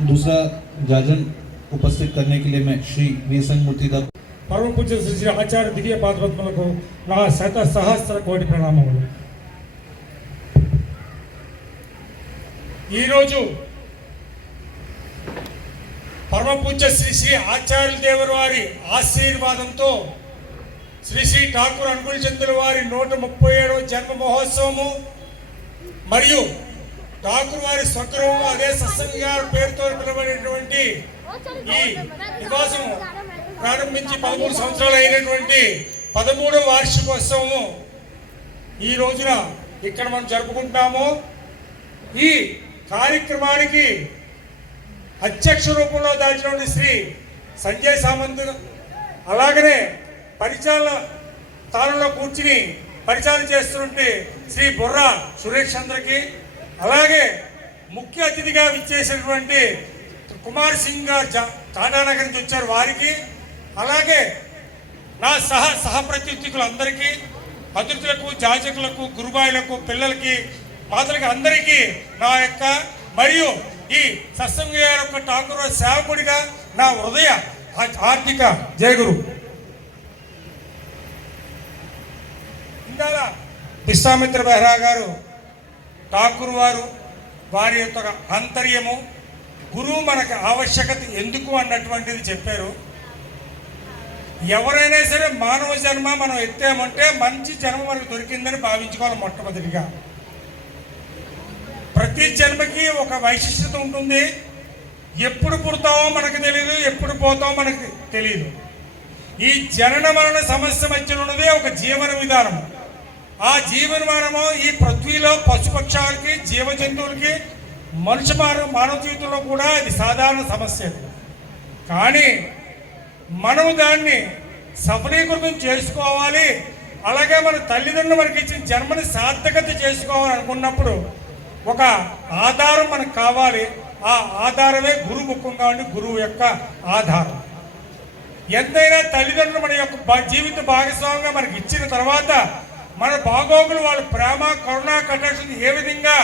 दूसरा जाजन उपस्थित करने के लिए मैं श्री वी संगमूर्ति दा परम पूज्य श्री श्री आचार्य दिव्य पादपद्मలకు నా శత సహస్ర కోటి ప్రణామములు। ఈరోజు పరమ పూజ్య శ్రీ శ్రీ ఆచార్య దేవర వారి ఆశీర్వాదంతో శ్రీ శ్రీ ఠాకూర్ అనుకూల చంద్రుల వారి 137వ జన్మ మహోత్సవము మరియు ఠాకూర్ వారి స్వగ్రహము అదే సత్సంగ పేరుతో పిలువబడేటువంటి ఈ నివాసం ప్రారంభించి 13 సంవత్సరాలు అయినటువంటి 13వ వార్షికోత్సవము ఈ రోజున ఇక్కడ మనం జరుపుకుంటాము। ఈ కార్యక్రమానికి అధ్యక్ష రూపంలో దాచినటువంటి శ్రీ సంజయ్ సామంత్, అలాగనే పరిచాలన స్థానంలో కూర్చుని పరిచాలన చేస్తున్నటువంటి శ్రీ బొర్రా సురేష్ చంద్రకి, అలాగే ముఖ్య అతిథిగా విచ్చేసినటువంటి కుమార్ సింగ్ గారు టాటానగర్ నుంచి వచ్చారు వారికి, అలాగే నా సహప్రతినిధులందరికీ, అతిథులకు, జాజకులకు, గురుబాయిలకు, పిల్లలకి, మాతలకి అందరికీ నా యొక్క మరియు ఈ సత్సంగ యొక్క ఠాకూర్ సేవకుడిగా నా హృదయ ఆర్థిక జయగురు ఇందాల విశ్వామిత్ర బెహ్రా గారు ఠాకూర్ వారి యొక్క ఆంతర్యము, గురువు మనకు ఆవశ్యకత ఎందుకు అన్నటువంటిది చెప్పారు। ఎవరైనా సరే మానవ జన్మ మనం ఎత్తామంటే మంచి జన్మ మనకు దొరికిందని భావించుకోవాలి। మొట్టమొదటిగా ప్రతి జన్మకి ఒక వైశిష్టత ఉంటుంది। ఎప్పుడు పుడతామో మనకు తెలియదు, ఎప్పుడు పోతామో మనకు తెలియదు। ఈ జనన మరణ సమస్య మధ్యలో ఉన్నదే ఒక జీవన విధానం। ఆ జీవన విధానము ఈ పృథ్వీలో పశుపక్షాలకి, జీవ జంతువులకి, మనుషు మానవ జీవితంలో కూడా అది సాధారణ సమస్య। కానీ మనం దాన్ని సఫలీకృతం చేసుకోవాలి, అలాగే మన తల్లిదండ్రులు మనకి ఇచ్చిన జన్మని సార్థకత చేసుకోవాలి అనుకున్నప్పుడు ఒక ఆధారం మనకు కావాలి। ఆ ఆధారమే గురువు ముఖ్యంగా ఉండి గురువు యొక్క ఆధారం। ఎంతైనా తల్లిదండ్రులు మన యొక్క జీవిత భాగస్వామిగా మనకి ఇచ్చిన తర్వాత మన బాగోగులు, వాళ్ళ ప్రేమ, కరుణ, కటాక్షం ఏ విధంగా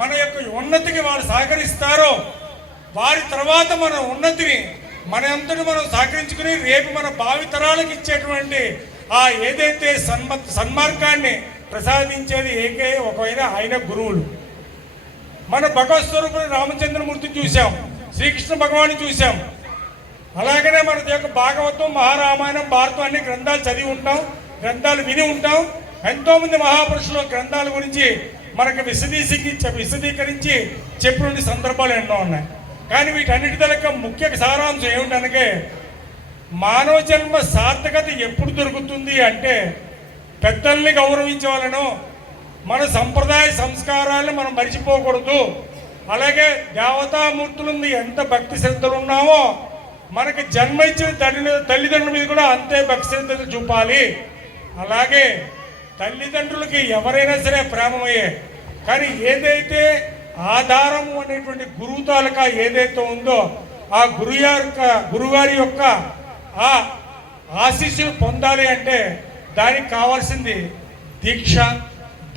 మన యొక్క ఉన్నతికి వాళ్ళు సహకరిస్తారో వారి తర్వాత మన ఉన్నతిని మన అంతటి మనం సహకరించుకుని రేపు మన భావితరాలకు ఇచ్చేటువంటి ఆ ఏదైతే సన్మార్గాన్ని ప్రసాదించేది ఒకవైనా ఆయన గురువులు। మన భగవత్ స్వరూపుడు రామచంద్రమూర్తిని చూసాం, శ్రీకృష్ణ భగవాన్ని చూసాం, అలాగనే మన యొక్క భాగవతం, మహారామాయణం, భారతం అన్ని గ్రంథాలు చదివి ఉంటాం, గ్రంథాలు విని ఉంటాం। ఎంతోమంది మహాపురుషుల గ్రంథాల గురించి మనకు విశదీకరించి చెప్పిన సందర్భాలు ఎన్నో ఉన్నాయి। కానీ వీటన్నిటి యొక్క ముఖ్య సారాంశం ఏమిటనగా మానవ జన్మ సార్థకత ఎప్పుడు దొరుకుతుంది అంటే పెద్దల్ని గౌరవించవాలను, మన సంప్రదాయ సంస్కారాలను మనం మర్చిపోకూడదు, అలాగే దేవతామూర్తులందు ఎంత భక్తి శ్రద్ధలు ఉన్నామో మనకి జన్మ ఇచ్చిన తల్లిదండ్రుల మీద కూడా అంతే భక్తి శ్రద్ధలు చూపాలి। అలాగే తల్లిదండ్రులకి ఎవరైనా సరే ప్రేమమయ్యే, కానీ ఏదైతే ఆధారము అనేటువంటి గురువు తాలూకా ఏదైతే ఉందో ఆ గురుగారి యొక్క ఆ ఆశీస్సులు పొందాలి అంటే దానికి కావాల్సింది దీక్ష,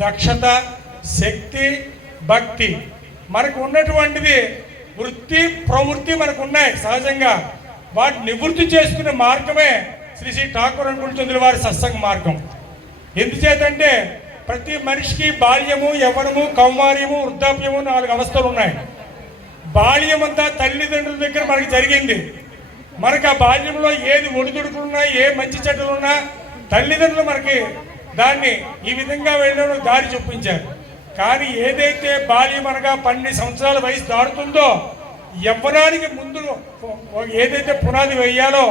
దక్షత, శక్తి, భక్తి। మనకు ఉన్నటువంటిది వృత్తి, ప్రవృత్తి మనకు ఉన్నాయి సహజంగా, వాటిని నివృత్తి చేసుకునే మార్గమే శ్రీ శ్రీ ఠాకూర్ అనుకూల చంద్రుల వారి సత్సంగ మార్గం। ఎందుచేతంటే ప్రతి మనిషికి బాల్యము, యవ్వనము, కౌమార్యము, వృద్ధాప్యము 4 అవస్థలు ఉన్నాయి। బాల్యం అంతా తల్లిదండ్రుల దగ్గర మనకి జరిగింది। మనకు ఆ బాల్యంలో ఏది ఒడిదుడుకులున్నా, ఏ మంచి చెడ్డలున్నా తల్లిదండ్రులు మనకి దాన్ని ఈ విధంగా వెళ్ళడం దారి చూపించారు। కానీ ఏదైతే బాల్యం అనగా 12 సంవత్సరాల వయసు దాటుతుందో యవ్వనానికి ముందు ఏదైతే పునాది వేయాలో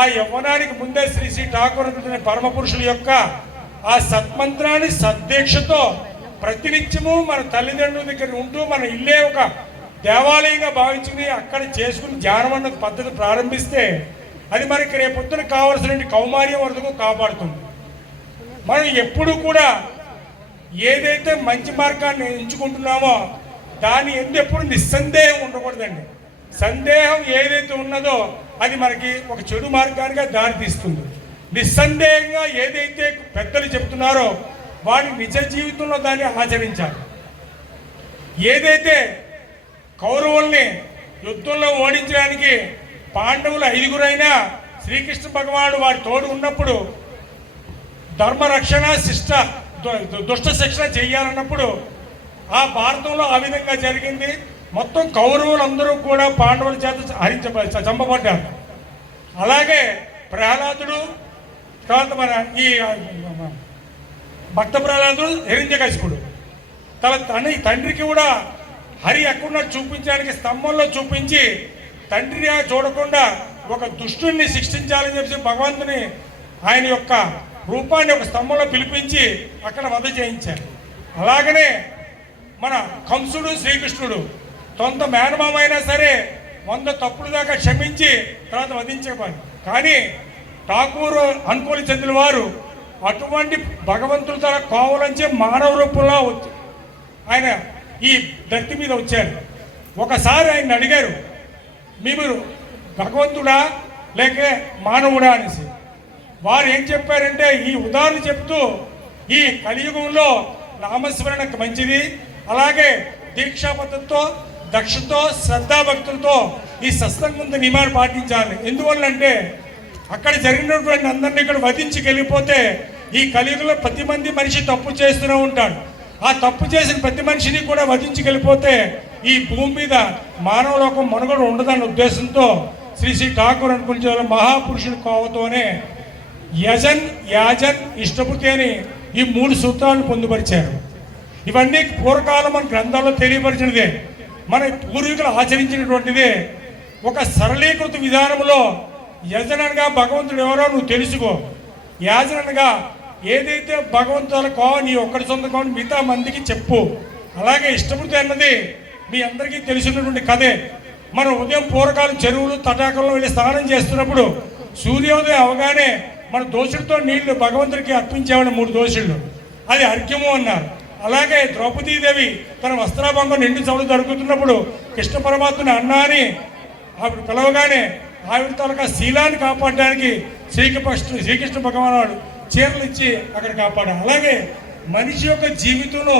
ఆ యవ్వనానికి ముందే శ్రీ శ్రీ ఠాకూర్ పరమ పురుషుల యొక్క ఆ సత్మంత్రాన్ని సద్దీక్షతో ప్రతినిత్యము మన తల్లిదండ్రుల దగ్గర ఉంటూ మన ఇల్లే ఒక దేవాలయంగా భావించుకుని అక్కడ చేసుకుని ధ్యానం అన్న పద్ధతి ప్రారంభిస్తే అది మనకి రేపొద్దున కావాల్సిన కౌమార్యం వరకు కాపాడుతుంది। మనం ఎప్పుడు కూడా ఏదైతే మంచి మార్గాన్ని ఎంచుకుంటున్నామో దాన్ని ఎప్పుడు నిస్సందేహం ఉండకూడదండి। సందేహం ఏదైతే ఉన్నదో అది మనకి ఒక చెడు మార్గానిగా దారితీస్తుంది। నిస్సందేహంగా ఏదైతే పెద్దలు చెప్తున్నారో వారి నిజ జీవితంలో దాన్ని ఆచరించాలి। ఏదైతే కౌరవుల్ని యుద్ధంలో ఓడించడానికి పాండవులు 5గురైనా శ్రీకృష్ణ భగవానుడు వారి తోడు ఉన్నప్పుడు ధర్మరక్షణ దుష్ట శిక్షణ చెయ్యాలన్నప్పుడు ఆ భారతంలో ఆ విధంగా జరిగింది. మొత్తం కౌరవులందరూ కూడా పాండవుల చేత చంపబడ్డారు. అలాగే ప్రహ్లాదుడు, తర్వాత మన ఈ భక్త ప్రహ్లాదుడు, హిరణ్యకశిపుడు తండ్రికి కూడా హరి ఎక్కడున్నా చూపించడానికి స్తంభంలో చూపించి తండ్రిగా చూడకుండా ఒక దుష్టుణ్ణి శిక్షించాలని చెప్పి భగవంతుని ఆయన యొక్క రూపాన్ని ఒక స్తంభంలో పిలిపించి అక్కడ వధ చేయించారు. అలాగనే మన కంసుడు శ్రీకృష్ణుడు సొంత మేనమామ అయినా సరే 100 తప్పులు దాకా క్షమించి తర్వాత వధించేవారు. కానీ ఠాకూరు అనుకూలి చెందిన వారు అటువంటి భగవంతుల తన కావాలంచే మానవ రూపంలో ఆయన ఈ ధర్తి మీద వచ్చారు. ఒకసారి ఆయన అడిగారు, మీరు భగవంతుడా లేక మానవుడా అనేసి. వారు ఏం చెప్పారంటే ఈ ఉదాహరణ చెప్తూ ఈ కలియుగంలో నామస్మరణకు మంచిది, అలాగే దీక్షా పద్ధతితో దక్షతో శ్రద్ధాభక్తులతో ఈ సత్సంగంతో నియమాన్ని పాటించాలి. ఎందువల్లంటే అక్కడ జరిగినటువంటి అందరినీ ఇక్కడ వధించుకెళ్ళిపోతే ఈ కలియుగంలో ప్రతి మనిషి తప్పు చేస్తూనే ఉంటాడు. ఆ తప్పు చేసిన ప్రతి మనిషిని కూడా వధించుకెళ్ళిపోతే ఈ భూమి మీద మానవ లోకం మనుగడ ఉండదన్న ఉద్దేశంతో శ్రీ ఠాకూర్ అనుకునే మహాపురుషుని కోవతోనే యజన్ యాజన్ ఇష్టపూర్తి అని ఈ 3 సూత్రాలను పొందుపరిచారు. ఇవన్నీ పూర్వకాలం మన గ్రంథాల్లో తెలియపరిచినదే, మన పూర్వీకులు ఆచరించినటువంటిదే. ఒక సరళీకృత విధానంలో యజనగా భగవంతుడు ఎవరో నువ్వు తెలుసుకో, యాజనగా ఏదైతే భగవంతులకో నీ ఒక్కడి సొంతకో మిగతా మందికి చెప్పు. అలాగే ఇష్టపూర్తి అన్నది మీ అందరికీ తెలిసినటువంటి కథే. మనం ఉదయం పూర్వకాలం చెరువులు తటాకంలో వెళ్ళి స్నానం చేస్తున్నప్పుడు సూర్యోదయం అవగానే మన దోషులతో నీళ్లు భగవంతుడికి అర్పించేవాడు 3 దోషులు, అది అర్ఘ్యము అన్నారు. అలాగే ద్రౌపదీదేవి తన వస్త్రాభంగం నిండు చవుడు జరుగుతున్నప్పుడు కృష్ణ పరమాత్మని అన్నా అని ఆవిడ పిలవగానే ఆవిడ తాలూకా శీలాన్ని కాపాడడానికి శ్రీకృష్ణ భగవానుడు చీరలు ఇచ్చి అక్కడ కాపాడారు. అలాగే మనిషి యొక్క జీవితంలో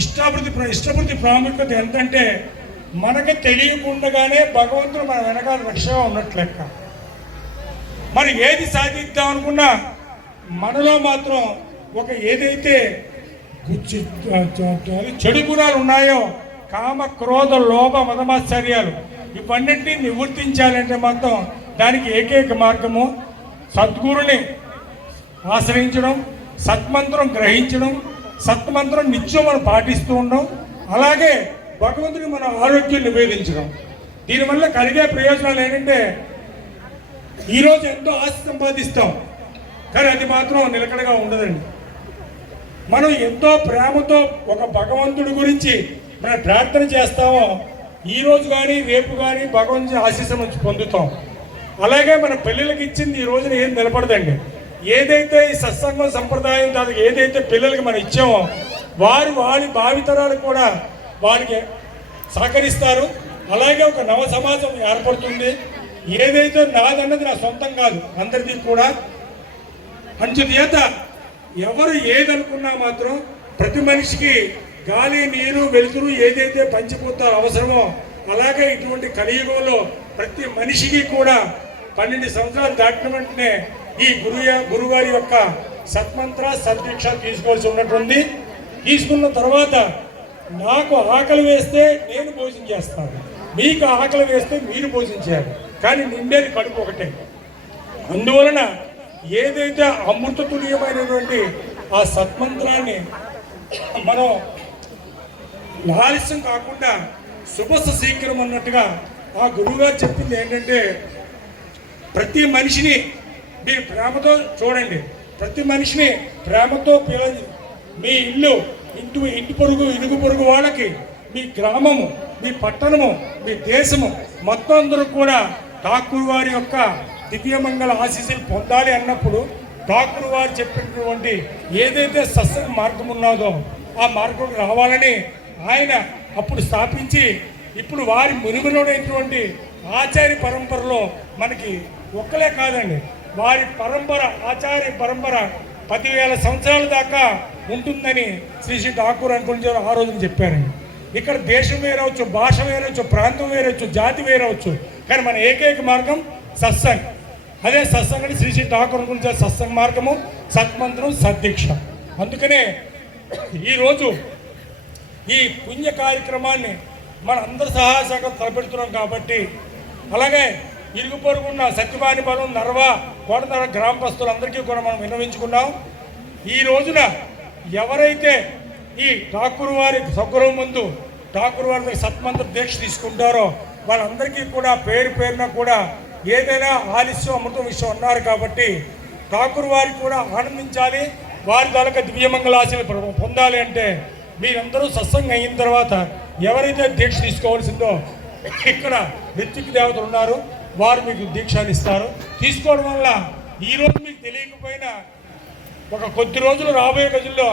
ఇష్టపూర్తి ప్రాముఖ్యత ఎంతంటే మనకు తెలియకుండానే భగవంతుడు మన వెనకాల రక్షగా ఉన్నట్లు లెక్క. మరి ఏది సాధిద్దాం అనుకున్నా మనలో మాత్రం ఒక ఏదైతే చెడు గుణాలు ఉన్నాయో కామ క్రోధ లోభ మదమాశ్చర్యాలు ఇవన్నింటినీ నివర్తించాలంటే మాత్రం దానికి ఏకైక మార్గము సద్గురుని ఆశ్రయించడం, సత్మంత్రం గ్రహించడం, సత్మంత్రం నిత్యం మనం పాటిస్తూ ఉండడం, అలాగే భగవంతుని మన ఆరోగ్యం నివేదించడం. దీనివల్ల కలిగే ప్రయోజనాలు ఏంటంటే ఈరోజు ఎంతో ఆస్తి సంపాదిస్తాం, కానీ అది మాత్రం నిలకడగా ఉండదండి. మనం ఎంతో ప్రేమతో ఒక భగవంతుడి గురించి మనం ప్రార్థన చేస్తామో ఈరోజు కానీ రేపు కానీ భగవంతుని ఆశీస్సును పొందుతాం. అలాగే మన పిల్లలకి ఇచ్చింది ఈ రోజున ఏం నిలబడదండి. ఏదైతే ఈ సత్సంగం సంప్రదాయం దానికి ఏదైతే పిల్లలకి మనం ఇచ్చామో వారి భావితరాలు కూడా వారికి సహకరిస్తారు. అలాగే ఒక నవ సమాజం ఏర్పడుతుంది. ఏదైతే నాదన్నది నా సొంతం కాదు, అందరిది కూడా. అంచుచేత ఎవరు ఏదనుకున్నా మాత్రం ప్రతి మనిషికి గాలి నీరు వెలుతురు ఏదైతే పంచిపోతారో అవసరమో అలాగే ఇటువంటి కలియుగంలో ప్రతి మనిషికి కూడా 12 సంవత్సరాలు దాటిన వెంటనే ఈ గురువారి యొక్క సత్మంత్ర సద్దీక్ష తీసుకోవాల్సి ఉన్నట్టుంది. తీసుకున్న తర్వాత నాకు ఆకలి వేస్తే నేను భోజనం చేస్తాను, మీకు ఆకలి వేస్తే మీరు భోజనం చేయాలి, కానీ నిండేది కడుపు ఒకటే. అందువలన ఏదైతే అమృతతుల్యమైనటువంటి ఆ సత్మంత్రాన్ని మనం ఆలస్యం కాకుండా శుభస శీఘ్రం అన్నట్టుగా ఆ గురువుగారు చెప్పింది ఏంటంటే ప్రతి మనిషిని మీ ప్రేమతో చూడండి, ప్రతి మనిషిని ప్రేమతో పిలండి. మీ ఇల్లు ఇంటి పొరుగు ఇరుగు పొరుగు వాళ్ళకి, మీ గ్రామము, మీ పట్టణము, మీ దేశము మొత్తం అందరూ కూడా ఠాకూర్ వారి యొక్క దివ్యమంగళ ఆశీస్సులు పొందాలి అన్నప్పుడు ఠాకూర్ వారు చెప్పినటువంటి ఏదైతే సత్సంగ మార్గం ఉన్నదో ఆ మార్గం రావాలని ఆయన అప్పుడు స్థాపించి ఇప్పుడు వారి మునిమునుడైనటువంటి ఆచార్య పరంపరలో మనకి ఒక్కలే కాదండి, వారి పరంపర ఆచార్య పరంపర 10,000 సంవత్సరాల దాకా ఉంటుందని శ్రీ ఠాకూర్ అనుకునే ఆ రోజున చెప్పారండి. ఇక్కడ దేశం వేరవచ్చు, భాష వేరవచ్చు, ప్రాంతం వేరవచ్చు, జాతి వేరవచ్చు, కానీ మన ఏకైక మార్గం సత్సంగ్. అదే సత్సంగ్ అని శ్రీ శ్రీ ఠాకూర్ గురించి సత్సంగ్ మార్గము, సత్మంత్రం, సద్దీక్ష. అందుకనే ఈరోజు ఈ పుణ్య కార్యక్రమాన్ని మన అందరి సహాయశాఖలు తలపెడుతున్నాం కాబట్టి, అలాగే ఇరుగు పొరుగున్న సత్యవాణిపాలెం, నర్వా, కోటనర గ్రామస్తులందరికీ కూడా మనం విన్నవించుకున్నాం. ఈ రోజున ఎవరైతే ఈ ఠాకూర్ వారి స్వగృహం ముందు ఠాకూర్ వారి సత్మంత్ర దీక్ష తీసుకుంటారో వాళ్ళందరికీ కూడా పేరు పేరున కూడా ఏదైనా ఆలస్యం అమృతం విషయం అన్నారు కాబట్టి ఠాకూర్ వారికి కూడా ఆనందించాలి, వారి తాలూకా దివ్యమంగళాశలు పొందాలి అంటే మీరందరూ సత్సంగం అయిన తర్వాత ఎవరైతే దీక్ష తీసుకోవాల్సిందో ఇక్కడ ఋత్విక్ దేవతలు ఉన్నారు, వారు మీకు దీక్షాన్ని ఇస్తారు. తీసుకోవడం వల్ల ఈరోజు మీకు తెలియకపోయినా ఒక కొద్ది రోజులు రాబోయే రోజుల్లో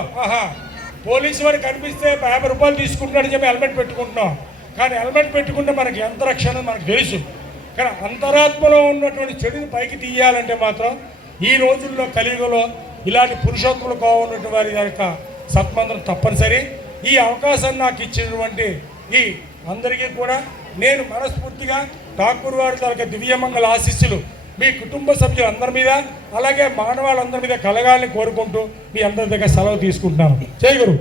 పోలీసు వారికి కనిపిస్తే 50 రూపాయలు తీసుకుంటాడని చెప్పి హెల్మెట్ పెట్టుకుంటున్నాం. కానీ హెల్మెట్ పెట్టుకుంటే మనకి ఎంత రక్షణ మనకు తెలుసు. కానీ అంతరాత్మలో ఉన్నటువంటి చెడుని పైకి తీయాలంటే మాత్రం ఈ రోజుల్లో కలియుగంలో ఇలాంటి పురుషోత్తములు కావాలన్నటువంటి వారి యొక్క సత్మంత్రం తప్పనిసరి. ఈ అవకాశాన్ని నాకు ఇచ్చినటువంటి ఈ అందరికీ కూడా నేను మనస్ఫూర్తిగా ఠాకూర్ వారి తాలూకా దివ్యమంగళ ఆశీస్సులు మీ కుటుంబ సభ్యులందరి మీద అలాగే మానవాళ్ళందరి మీద కలగాలని కోరుకుంటూ మీ అందరి దగ్గర సెలవు తీసుకుంటున్నాను. జై గురు.